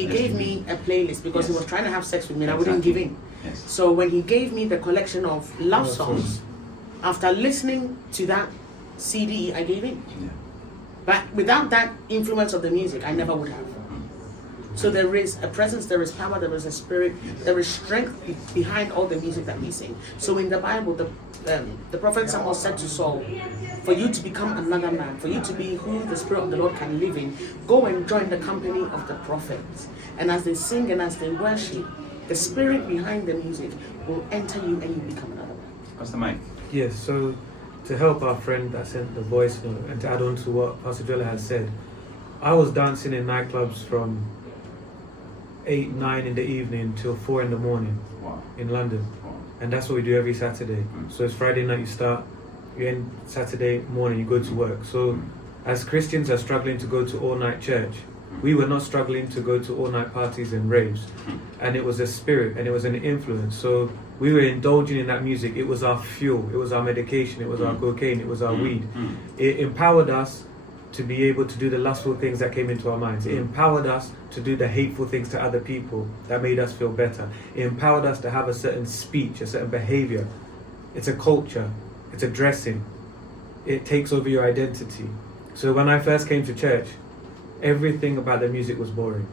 He gave me a playlist because he was trying to have sex with me and I wouldn't give in. Yes. So when he gave me the collection of love songs, after listening to that CD, I gave in. Yeah. But without that influence of the music, I never would have. So there is a presence, there is power, there is a spirit, there is strength behind all the music that we sing. So in the Bible, the prophet Samuel said to Saul, for you to become another man, for you to be who the Spirit of the Lord can live in, go and join the company of the prophets. And as they sing and as they worship, the spirit behind the music will enter you and you become another man. Pastor Mike. Yes, so to help our friend that sent the voice note and to add on to what Pastor Jola has said, I was dancing in nightclubs from 8, 9 in the evening till 4 in the morning. Wow. In London. Wow. And that's what we do every Saturday. So it's Friday night you start, you end Saturday morning, you go to work. So as Christians are struggling to go to all-night church, we were not struggling to go to all-night parties and raves. And it was a spirit and it was an influence. So we were indulging in that music. It was our fuel, it was our medication, it was our cocaine, it was our weed. It empowered us to be able to do the lustful things that came into our minds. It empowered us to do the hateful things to other people that made us feel better. It empowered us to have a certain speech, a certain behavior. It's a culture, it's a dressing. It takes over your identity. So when I first came to church, everything about the music was boring.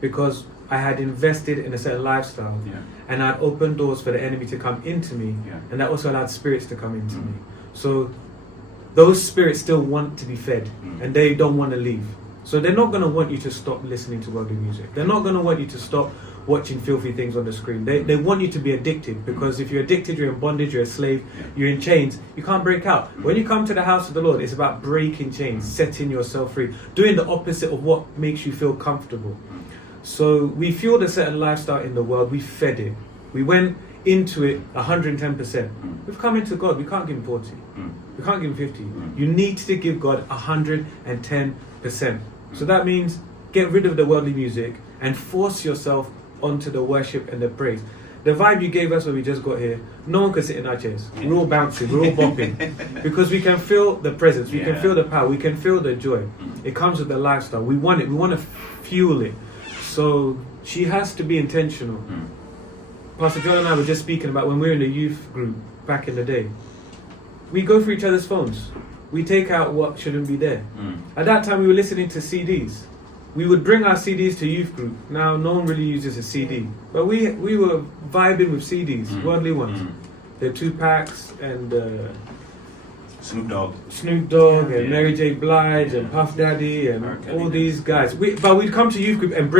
Because I had invested in a certain lifestyle and I'd opened doors for the enemy to come into me, and that also allowed spirits to come into me. So those spirits still want to be fed and they don't want to leave. So they're not going to want you to stop listening to worldly music. They're not going to want you to stop watching filthy things on the screen. They want you to be addicted, because if you're addicted, you're in bondage, you're a slave, you're in chains, you can't break out. When you come to the house of the Lord, it's about breaking chains, setting yourself free, doing the opposite of what makes you feel comfortable. So we fueled a certain lifestyle in the world, we fed it. We went into it 110%. We've come into God, we can't give him 40. We can't give him 50. You need to give God 110%. So that means get rid of the worldly music and force yourself onto the worship and the praise. The vibe you gave us when we just got here, no one can sit in our chairs. We're all bouncing, we're all bopping. Because we can feel the presence, we can feel the power, we can feel the joy. It comes with the lifestyle. We want it, we want to fuel it. So she has to be intentional. Pastor John and I were just speaking about when we were in the youth group back in the day. We go through each other's phones. We take out what shouldn't be there. At that time we were listening to CDs. We would bring our CDs to youth group. Now no one really uses a CD. But we were vibing with CDs, worldly ones. The Tupacs and Snoop Dogg and Mary J. Blige and Puff Daddy and all these guys. But we'd come to youth group and bring